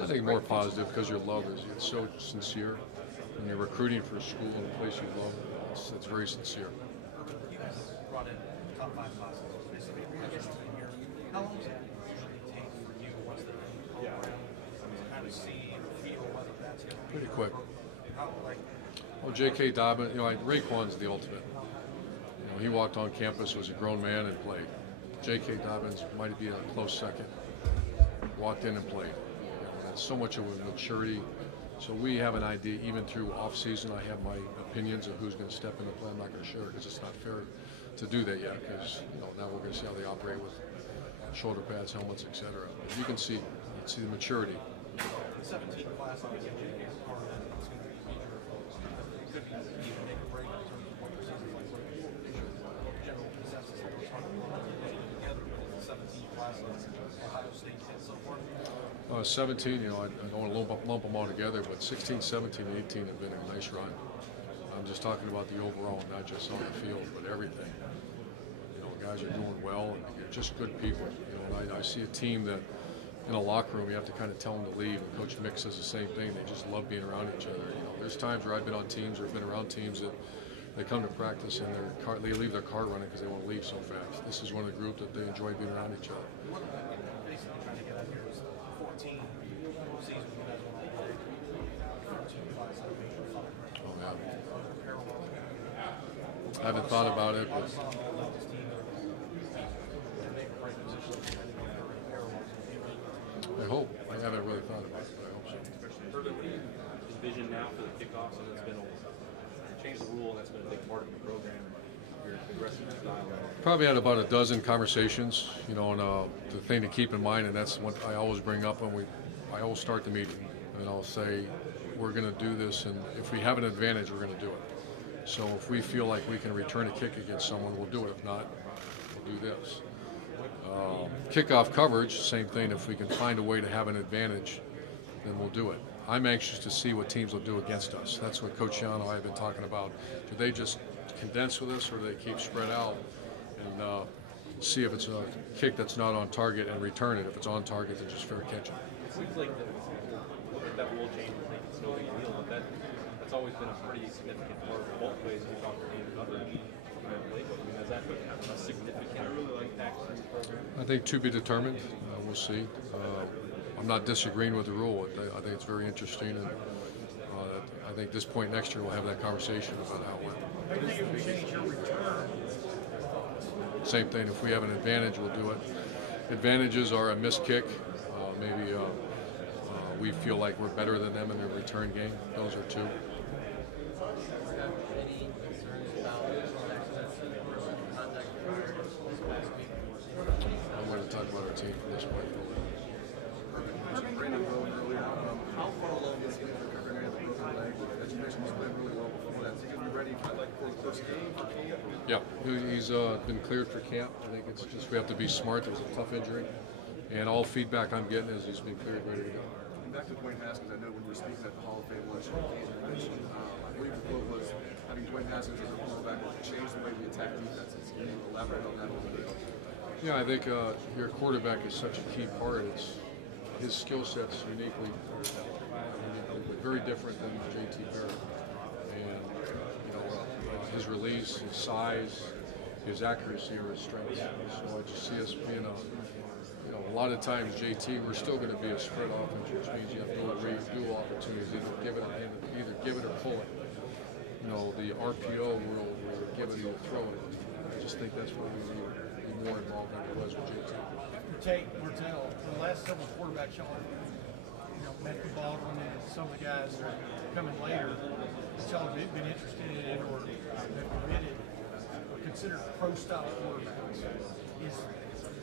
I think more positive because your love is it's so sincere. When you're recruiting for a school and a place you love, it's very sincere. You guys brought in top 5 classes. Basically, I guess it's been here. How long does it usually take for you once they're in the program to kind of see or feel whether that's going to be Pretty quick. How, like, Well, J.K. Dobbins, Raekwon's the ultimate. He walked on campus, was a grown man, and played. J.K. Dobbins might be a close second. Walked in and played. That's so much of a maturity. So we have an idea, even through off season, I have my opinions of who's going to step in the play. I'm not going to share it because it's not fair to do that yet because now we're going to see how they operate with shoulder pads, helmets, etc. You can see the maturity. the 17 class, obviously, is part of that. It's going to be major. It could be even make or break in terms of what the season's like. General consensus that we're talking about together with the 17 class of Ohio State and so forth. 17, I don't want to lump them all together, but 16, 17, and 18 have been a nice run. I'm just talking about the overall, not just on the field, but everything. Guys are doing well, and they're just good people. And I see a team that, in a locker room, you have to kind of tell them to leave. And Coach Mick says the same thing. They just love being around each other. There's times where I've been on teams or been around teams that they come to practice and they leave their car running because they want to leave so fast. This is one of the group that they enjoy being around each other. Basically, trying to get out here is 14 season you guys want to play. 14 class of major fun. Oh, man. I haven't thought about it, but I hope. I haven't really thought about it, but I hope so. Urban, what do you envision now for the kickoffs? And it's been changed the rule, and that's been a big part of the program. Your aggressive style. Probably had about a dozen conversations, and the thing to keep in mind, and that's what I always bring up when I always start the meeting, and I'll say, we're going to do this, and if we have an advantage, we're going to do it. So if we feel like we can return a kick against someone, we'll do it. If not, we'll do this. Kickoff coverage, same thing. If we can find a way to have an advantage, then we'll do it. I'm anxious to see what teams will do against us. That's what Coach Yano and I have been talking about. Do they just condense with us, or do they keep spread out and see if it's a kick that's not on target and return it? If it's on target, then just fair catch it. It seems like that rule change, it's no big deal, but that's always been a pretty significant part of both ways we talk about game coverage. Has that a significant impact on the program? I think to be determined. We'll see. I'm not disagreeing with the rule. I think it's very interesting, and I think this point next year we'll have that conversation about how it went. I think if we change your return. Same thing. If we have an advantage, we'll do it. Advantages are a missed kick. Maybe we feel like we're better than them in their return game. Those are two. I want to talk about our team from this point forward. How far along is he in recovering the broken leg? As you mentioned, he's played really well before that. Is he going to be ready for the first game for camp? Yeah, he's been cleared for camp. I think it's just we have to be smart. It was a tough injury, and all feedback I'm getting is he's been cleared, ready to go. And back to Dwayne Haskins, I know when you were speaking at the Hall of Fame luncheon, you mentioned, I believe the quote was, having Dwayne Haskins as a quarterback will change the way we attack defenses. Can you elaborate on that a little bit? Yeah, I think your quarterback is such a key part. His skill set's uniquely very different than J.T. Barrett, and his release, his size, his accuracy are his strengths. So I just see us being a lot of times JT, we're still going to be a spread offense, which means you have to raise dual opportunities, either give it or pull it. The RPO world, where give it or throw it. I just think that's where we need to be more involved than it was with JT. Martell, the last several quarterbacks y'all Matthew Baldwin and some of the guys that are coming later, y'all have been interested in or have committed or considered pro-style quarterbacks.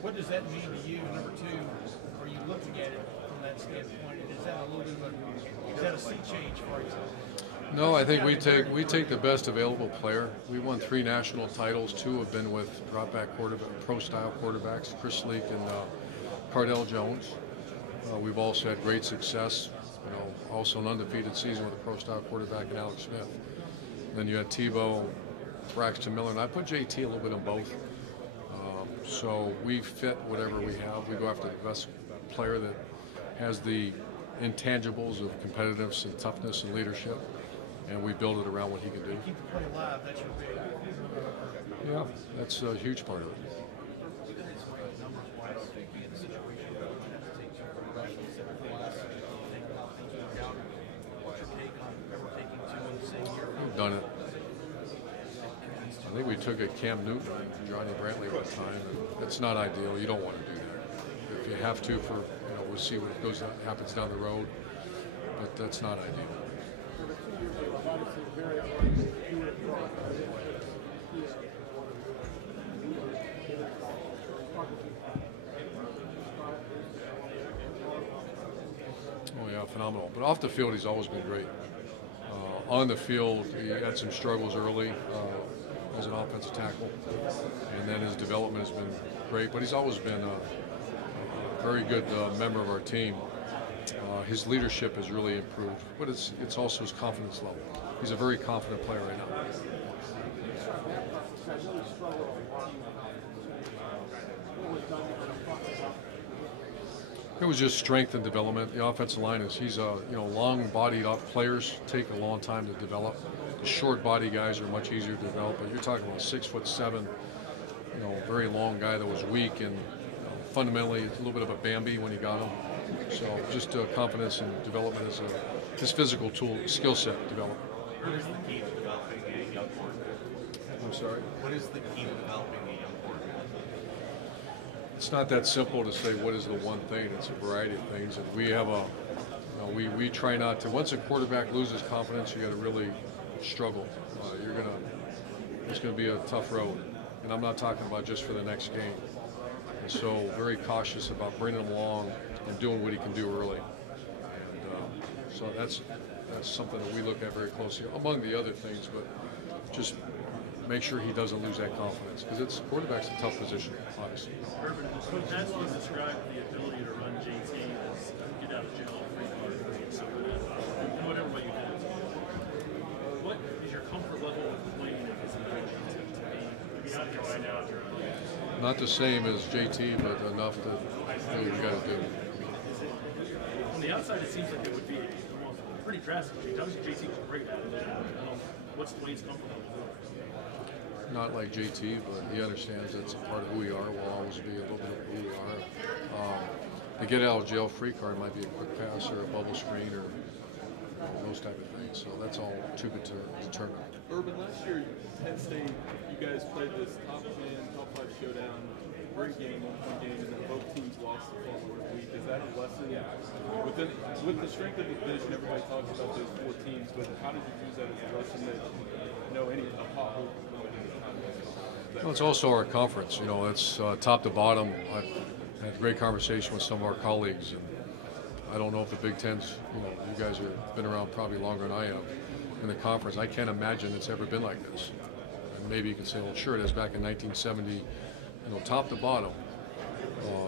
What does that mean to you? Number two, are you looking at it from that standpoint? And is that a little bit of a sea change for you? No, I think we take the best available player. We won 3 national titles. 2 have been with drop-back quarterback, pro-style quarterbacks, Chris Leak and Cardell Jones. We've also had great success. Also an undefeated season with a pro-style quarterback in Alex Smith. Then you had Tebow, Braxton Miller, and I put JT a little bit in both. So we fit whatever we have. We go after the best player that has the intangibles of competitiveness and toughness and leadership, and we build it around what he can do. Keep the play alive. That's your big. Yeah, that's a huge part of it. We've done it. I think we took a Cam Newton, Johnny Brantley one time, and it's not ideal. You don't want to do that. If you have to, we'll see what happens down the road, but that's not ideal. Oh yeah, phenomenal. But off the field, he's always been great. On the field, he had some struggles early as an offensive tackle, and then his development has been great. But he's always been a very good member of our team. His leadership has really improved, but it's also his confidence level. He's a very confident player right now. It was just strength and development. The offensive line he's long-bodied players take a long time to develop. The short-body guys are much easier to develop, but you're talking about 6'7", very long guy that was weak and fundamentally a little bit of a Bambi when he got him. So just confidence and development as his physical skill set development. What is the key to developing a young quarterback? I'm sorry? What is the key to developing a young quarterback? It's not that simple to say what is the one thing. It's a variety of things, and we have we try not to. Once a quarterback loses confidence, you got to really struggle. It's gonna be a tough road, and I'm not talking about just for the next game. And so very cautious about bringing him along and doing what he can do early. And so that's something that we look at very closely, among the other things. But just make sure he doesn't lose that confidence, because quarterback's a tough position, obviously. Urban, Coach Haskins described the ability to run JT as get out of jail free card. So whatever way you did it. What is your comfort level with playing as a JT to be out here right now? Not the same as JT, but enough to do what you got to do. On the outside, it seems like it would be almost pretty drastic change. Obviously, JT was great at it. What's Dwayne's comfort level? Not like JT, but he understands that's a part of who we are. We'll always be a little bit of who we are. The get out of jail free card might be a quick pass or a bubble screen or those type of things. So that's all to be determined. Urban, last year, Penn State, you guys played this top 10, top 5 showdown. Great game, one game, and then both teams lost the following week. Is that a lesson? With the strength of the division, everybody talks about those 4 teams, but how did you use that as a lesson that a hot hope? Well, it's also our conference. It's top to bottom. I've had a great conversation with some of our colleagues, and I don't know if the Big Ten's, you guys have been around probably longer than I have in the conference. I can't imagine it's ever been like this. And maybe you can say, well, sure it is, back in 1970, top to bottom.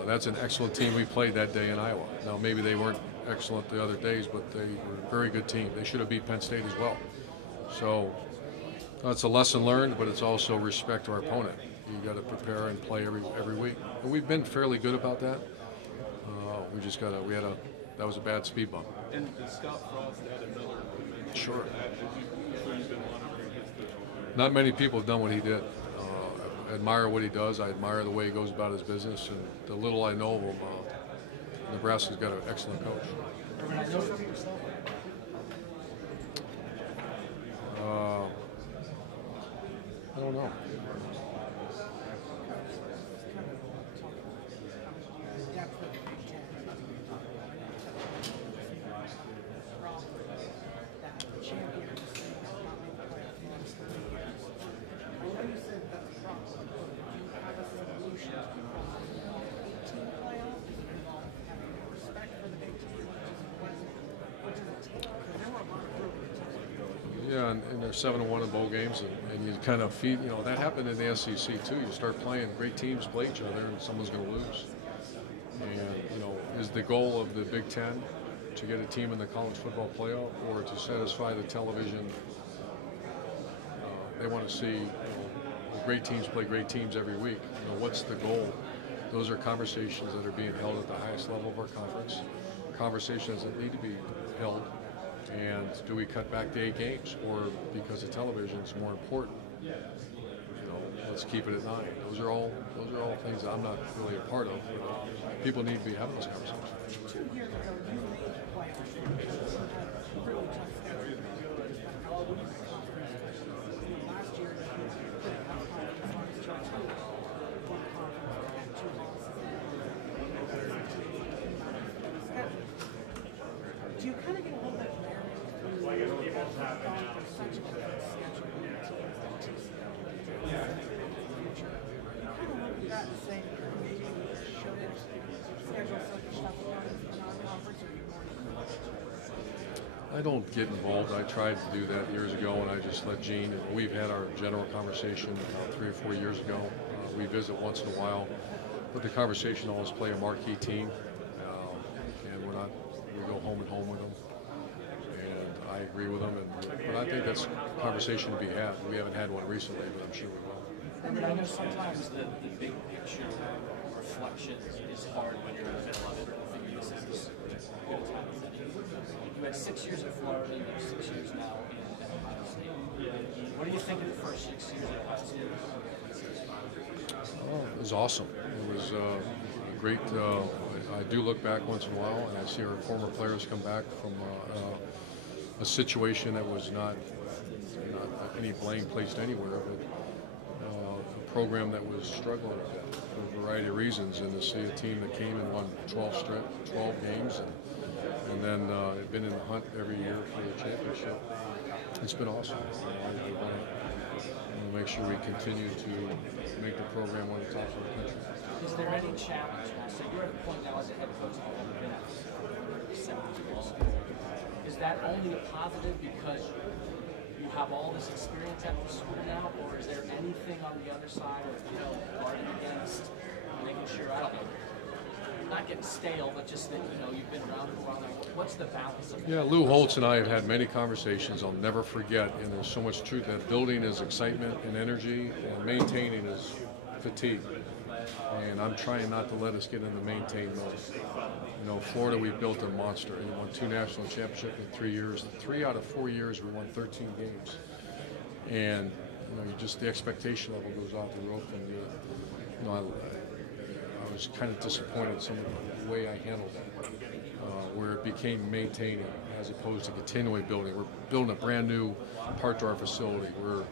That's an excellent team we played that day in Iowa. Now, maybe they weren't excellent the other days, but they were a very good team. They should have beat Penn State as well. So it's a lesson learned, but it's also respect to our opponent. You got to prepare and play every week. And we've been fairly good about that. That was a bad speed bump. And does Scott Frost add another dimension? Sure. You've been monitoring his Not many people have done what he did. I admire what he does. I admire the way he goes about his business. And the little I know of him, Nebraska's got an excellent coach. I don't know. Yeah, and they're 7-1 in bowl games, and you kind of feed. That happened in the SEC too. You start playing, great teams play each other, and someone's going to lose. And is the goal of the Big Ten to get a team in the college football playoff, or to satisfy the television? They want to see great teams play great teams every week. What's the goal? Those are conversations that are being held at the highest level of our conference. conversations that need to be held, and do we cut back to 8 games, or because the television is more important, let's keep it at 9. Those are all things that I'm not really a part of. But people need to be having those conversations. 2 years ago, you made the playoffs. You had a really tough schedule. You had all the conference. Last year, you put it out conference on his chart. One conference and 2 losses. Do you kind of get a little bit married to going for such a good schedule with teams that TCL and future? You kind of look at that and say, maybe we should have scheduled such a stuff on a non-conference, or you more? I don't get involved. I tried to do that years ago, and I just let Gene. We've had our general conversation about 3 or 4 years ago. We visit once in a while, but the conversation always play a marquee team, and we go home and home with them. And I agree with them, but I think that's a conversation to be had. We haven't had one recently, but I'm sure we will. I mean, I know sometimes the big picture reflection is hard when you're in the middle of it. I think this is as good a time as any. You had 6 years in Florida, you have 6 years now in Ohio State. What do you think of the first 6 years at Ohio State? Oh, it was awesome. It was great. I do look back once in a while, and I see our former players come back from a situation that was not any blame placed anywhere, but a program that was struggling for a variety of reasons, and to see a team that came and won 12 games, and then had been in the hunt every year for the championship. It's been awesome. I want to make sure we continue to make the program one of the top of the country. Is there any challenge? So you're at a point now as a head coach that you've never been at for 7 years. Is that only a positive because you have all this experience at the school now, or is there anything on the other side of guarding against making sure, I don't know, not getting stale, but just that you've been around for a while now? What's the balance of that? Yeah, Lou Holtz and I have had many conversations I'll never forget, and there's so much truth that building is excitement and energy, and maintaining is fatigue. And I'm trying not to let us get into maintain mode. Florida, we built a monster. We won 2 national championships in 3 years. 3 out of 4 years, we won 13 games. And the expectation level goes off the roof. And I was kind of disappointed in some of the way I handled that, where it became maintaining as opposed to continually building. We're building a brand new part to our facility. We're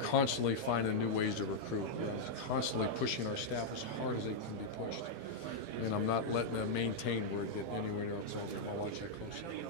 constantly finding new ways to recruit. We're constantly pushing our staff as hard as they can be pushed. And I'm not letting them maintain where it get anywhere near our program. I'll watch that closely.